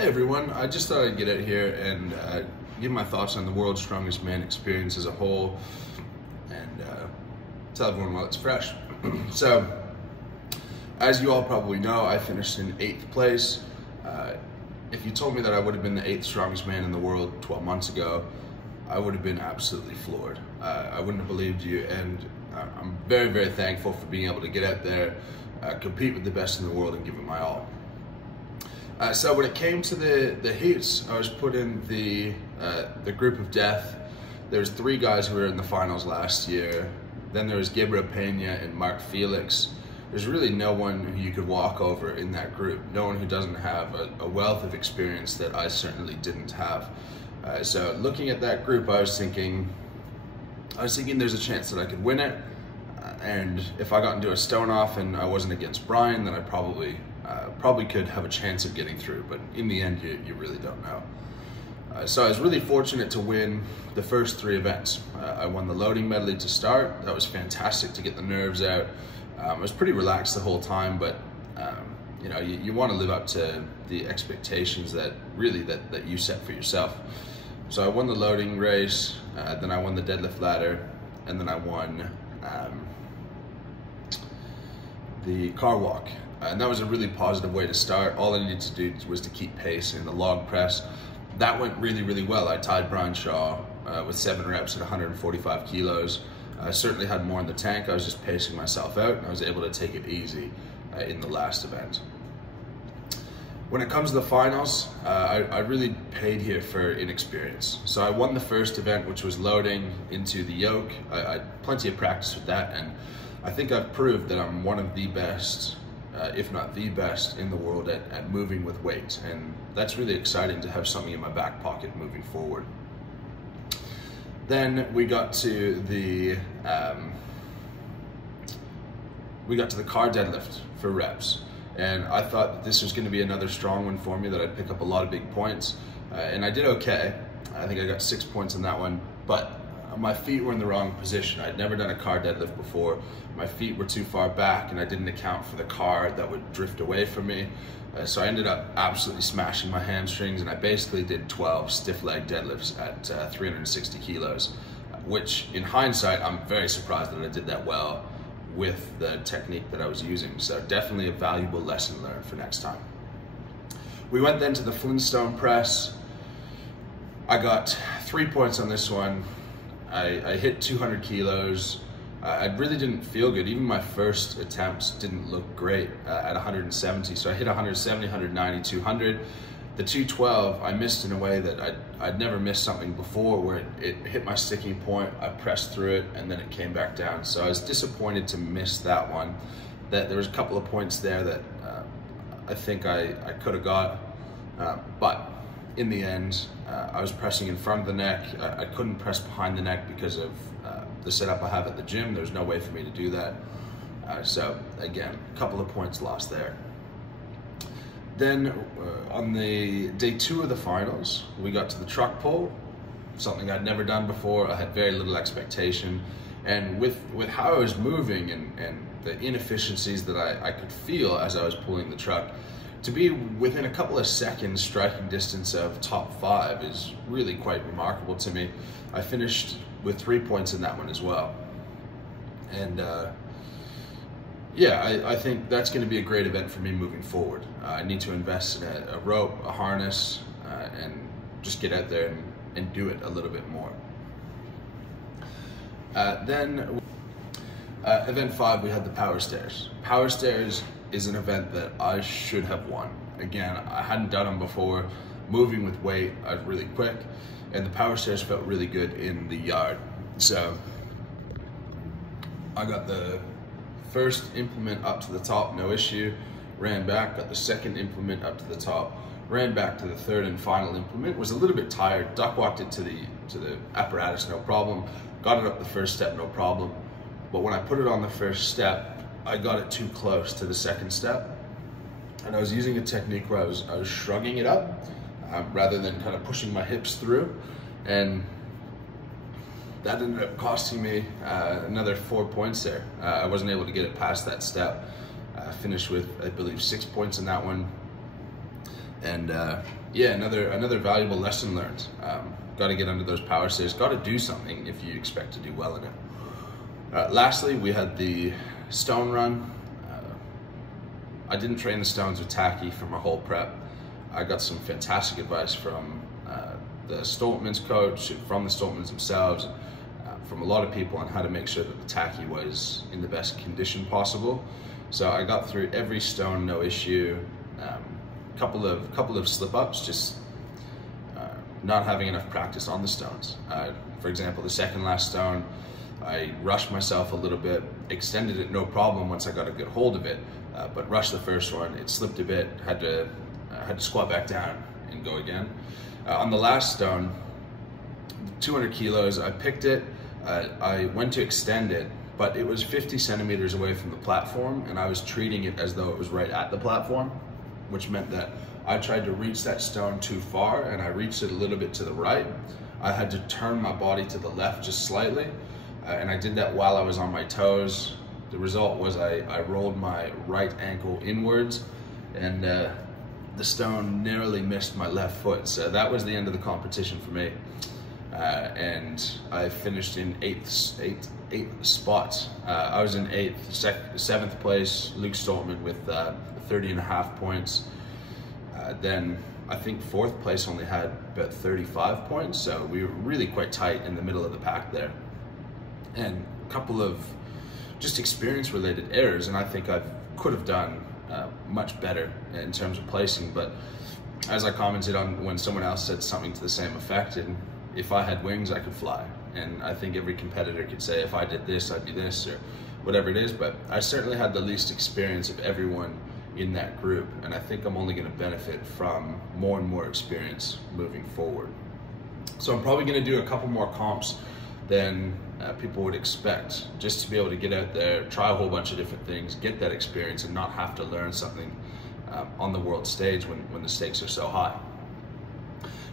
Hey everyone, I just thought I'd get out here and give my thoughts on the World's Strongest Man experience as a whole and tell everyone while it's fresh. So, as you all probably know, I finished in 8th place. If you told me that I would have been the 8th strongest man in the world 12 months ago, I would have been absolutely floored. I wouldn't have believed you, and I'm very, very thankful for being able to get out there, compete with the best in the world and give it my all. So when it came to the heats, I was put in the group of death. There was 3 guys who were in the finals last year. Then there was Gabriel Pena and Mark Felix. There's really no one who you could walk over in that group. No one who doesn't have a wealth of experience that I certainly didn't have. So looking at that group, I was thinking there's a chance that I could win it. And if I got into a stone off and I wasn't against Brian, then I probably could have a chance of getting through, but in the end, you really don't know. So I was really fortunate to win the first 3 events. I won the loading medley to start. That was fantastic to get the nerves out. I was pretty relaxed the whole time, but you know, you want to live up to the expectations that you set for yourself. So I won the loading race, then I won the deadlift ladder, and then I won the car walk. And that was a really positive way to start. All I needed to do was to keep pace in the log press. That went really, really well. I tied Brian Shaw with 7 reps at 145 kilos. I certainly had more in the tank. I was just pacing myself out, and I was able to take it easy in the last event. When it comes to the finals, I really paid here for inexperience. So I won the first event, which was loading into the yoke. I had plenty of practice with that, and I think I've proved that I'm one of the best, if not the best, in the world at moving with weight. And that's really exciting to have something in my back pocket moving forward. Then we got to the car deadlift for reps. And I thought that this was going to be another strong one for me, that I'd pick up a lot of big points. And I did okay. I think I got 6 points in that one, but my feet were in the wrong position. I'd never done a car deadlift before. My feet were too far back, and I didn't account for the car that would drift away from me. So I ended up absolutely smashing my hamstrings, and I basically did 12 stiff leg deadlifts at 360 kilos, which in hindsight, I'm very surprised that I did that well with the technique that I was using. So definitely a valuable lesson learned for next time. We went then to the Flintstone Press. I got 3 points on this one. I hit 200 kilos. I really didn't feel good. Even my first attempts didn't look great at 170. So I hit 170, 190, 200. The 212, I missed in a way that I'd never missed something before, where it hit my sticking point, I pressed through it, and then it came back down. So I was disappointed to miss that one. That there was a couple of points there that I think I could have got, but in the end, I was pressing in front of the neck. I couldn't press behind the neck because of the setup I have at the gym. There's no way for me to do that. So again, a couple of points lost there. Then on the day 2 of the finals, we got to the truck pull, something I'd never done before. I had very little expectation. And with how I was moving and the inefficiencies that I could feel as I was pulling the truck, to be within a couple of seconds striking distance of top 5 is really quite remarkable to me. I finished with 3 points in that one as well. And yeah, I think that's going to be a great event for me moving forward. I need to invest in a rope, a harness, and just get out there and do it a little bit more. Then event 5, we had the power stairs. Power stairs is an event that I should have won. Again, I hadn't done them before. Moving with weight, I was really quick, and the power stairs felt really good in the yard. So I got the first implement up to the top, no issue, ran back, got the second implement up to the top, ran back to the third and final implement, was a little bit tired, duck walked it to the apparatus, no problem, got it up the first step, no problem. But when I put it on the first step, I got it too close to the second step, and I was using a technique where I was shrugging it up rather than kind of pushing my hips through, and that ended up costing me another 4 points there. I wasn't able to get it past that step. Finished with, I believe, 6 points in that one. And yeah, another valuable lesson learned. Got to get under those power stairs, got to do something if you expect to do well in it. Lastly, we had the stone run. I didn't train the stones with tacky for my whole prep. I got some fantastic advice from the Stoltman's coach, from the Stoltmans themselves, from a lot of people on how to make sure that the tacky was in the best condition possible. So I got through every stone, no issue. Couple of slip-ups, just not having enough practice on the stones. For example, the second last stone, I rushed myself a little bit, extended it no problem once I got a good hold of it, but rushed the first one, it slipped a bit, had to squat back down and go again. On the last stone, 200 kilos, I picked it, I went to extend it, but it was 50 centimeters away from the platform, and I was treating it as though it was right at the platform, which meant that I tried to reach that stone too far, and I reached it a little bit to the right. I had to turn my body to the left just slightly, and I did that while I was on my toes. The result was I rolled my right ankle inwards, and the stone narrowly missed my left foot. So that was the end of the competition for me. And I finished in eighth spot. I was in 7th place, Luke Stoltman with 30.5 points. Then I think 4th place only had about 35 points, so we were really quite tight in the middle of the pack there. And a couple of just experience related errors, and I think I could have done much better in terms of placing, but as I commented on when someone else said something to the same effect, and if I had wings, I could fly. And I think every competitor could say, if I did this, I'd be this, or whatever it is, but I certainly had the least experience of everyone in that group, and I think I'm only going to benefit from more and more experience moving forward. So I'm probably going to do a couple more comps than people would expect, just to be able to get out there, try a whole bunch of different things, get that experience, and not have to learn something on the world stage when the stakes are so high.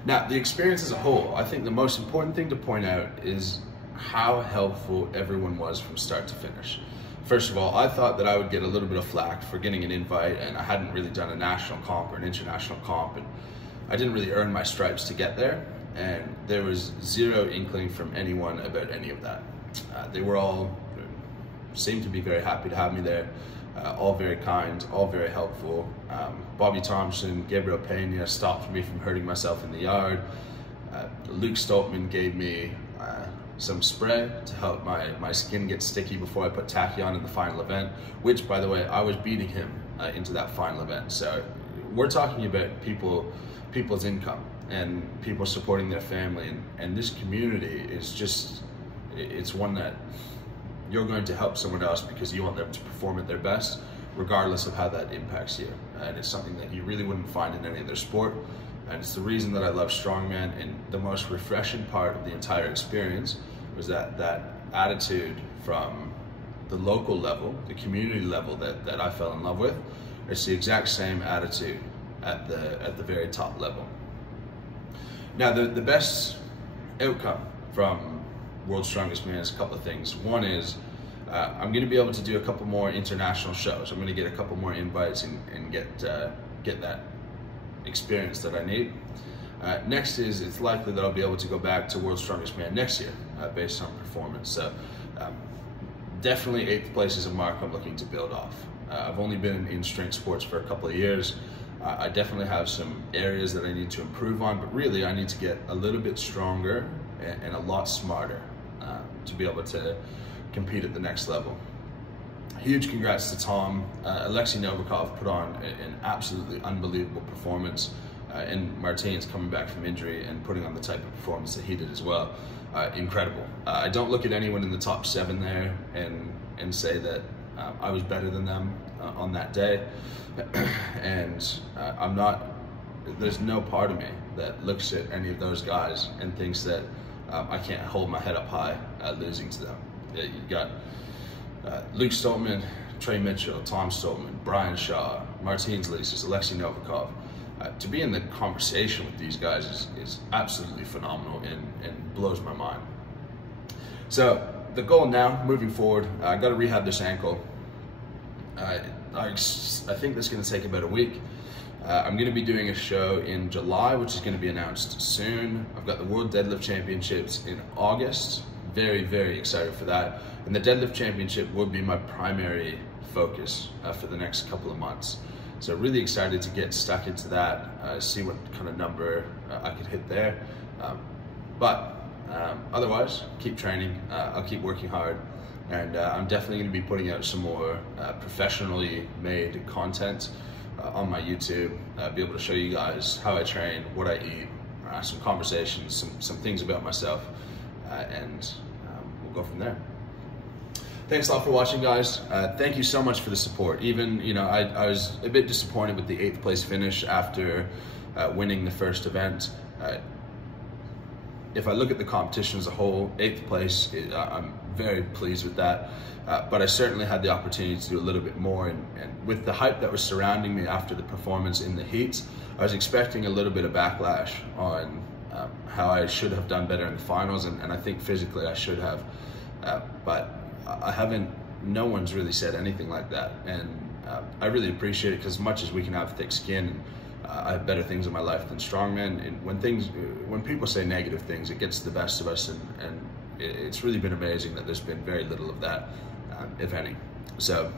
Now, the experience as a whole, I think the most important thing to point out is how helpful everyone was from start to finish. First of all, I thought that I would get a little bit of flack for getting an invite, and I hadn't really done a national comp or an international comp, and I didn't really earn my stripes to get there, and there was zero inkling from anyone about any of that. They were all, seemed to be very happy to have me there, all very kind, all very helpful. Bobby Thompson, Gabriel Pena stopped me from hurting myself in the yard. Luke Stoltman gave me some spray to help my skin get sticky before I put tacky on in the final event, which, by the way, I was beating him into that final event. So we're talking about people's income and people supporting their family, and this community is just, it's one that you're going to help someone else because you want them to perform at their best, regardless of how that impacts you. And it's something that you really wouldn't find in any other sport. And it's the reason that I love strongman, and the most refreshing part of the entire experience was that attitude from the local level, the community level that I fell in love with. It's the exact same attitude at the very top level. Now, the best outcome from World's Strongest Man is a couple of things. One is I'm going to be able to do a couple more international shows. I'm going to get a couple more invites and get that experience that I need. Next is, it's likely that I'll be able to go back to World's Strongest Man next year based on performance. So definitely 8th place is a mark I'm looking to build off. I've only been in strength sports for a couple of years. I definitely have some areas that I need to improve on, but really I need to get a little bit stronger and a lot smarter to be able to compete at the next level. Huge congrats to Tom. Alexei Novikov put on an absolutely unbelievable performance, and Martin's coming back from injury and putting on the type of performance that he did as well. Incredible. I don't look at anyone in the top 7 there and say that I was better than them on that day, and I'm not, there's no part of me that looks at any of those guys and thinks that I can't hold my head up high losing to them. You got Luke Stoltman, Trey Mitchell, Tom Stoltman, Brian Shaw, Martins Lises, Alexei Novikov. To be in the conversation with these guys is absolutely phenomenal and blows my mind. So the goal now, moving forward, I got to rehab this ankle. I think that's going to take about a week. I'm going to be doing a show in July, which is going to be announced soon. I've got the World Deadlift Championships in August. Very, very excited for that. And the Deadlift Championship will be my primary focus for the next couple of months. So really excited to get stuck into that, see what kind of number I could hit there. Otherwise, keep training, I'll keep working hard, and I'm definitely going to be putting out some more professionally made content on my YouTube, be able to show you guys how I train, what I eat, some conversations, some things about myself, and we'll go from there. Thanks a lot for watching, guys. Thank you so much for the support. Even, you know, I was a bit disappointed with the 8th place finish after winning the first event. If I look at the competition as a whole, 8th place, I'm very pleased with that. But I certainly had the opportunity to do a little bit more, and with the hype that was surrounding me after the performance in the heats, I was expecting a little bit of backlash on how I should have done better in the finals, and I think physically I should have, but I haven't. No one's really said anything like that, and I really appreciate it, because as much as we can have thick skin, and I have better things in my life than strongmen, and when people say negative things, it gets the best of us, and it's really been amazing that there's been very little of that, if any. So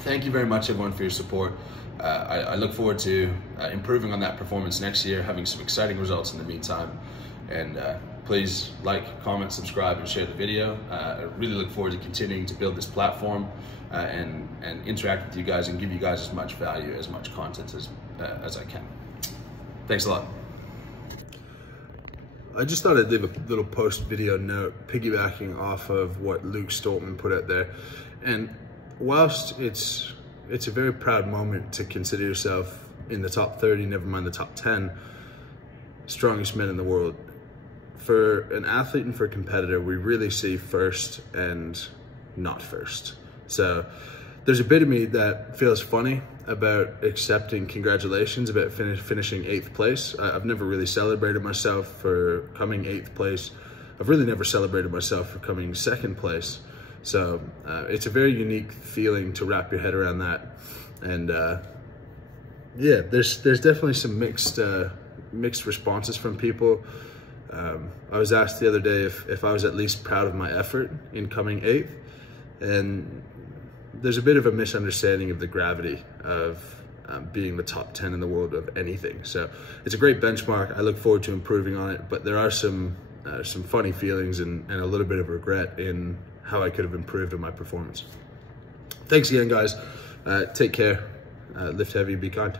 thank you very much, everyone, for your support. I look forward to improving on that performance next year, having some exciting results in the meantime, and please like, comment, subscribe, and share the video. I really look forward to continuing to build this platform and interact with you guys and give you guys as much value, as much content as I can. Thanks a lot. I just thought I'd leave a little post-video note piggybacking off of what Luke Stoltman put out there. And whilst it's a very proud moment to consider yourself in the top 30, never mind the top 10 strongest men in the world, for an athlete and for a competitor, we really see first and not first. So there's a bit of me that feels funny about accepting congratulations about finishing 8th place. I've never really celebrated myself for coming 8th place. I've really never celebrated myself for coming 2nd place. So it's a very unique feeling to wrap your head around that. And yeah, there's definitely some mixed responses from people. I was asked the other day if I was at least proud of my effort in coming 8th, and there's a bit of a misunderstanding of the gravity of being the top 10 in the world of anything. So it's a great benchmark. I look forward to improving on it, but there are some funny feelings and a little bit of regret in how I could have improved in my performance. Thanks again, guys. Take care, lift heavy, be kind.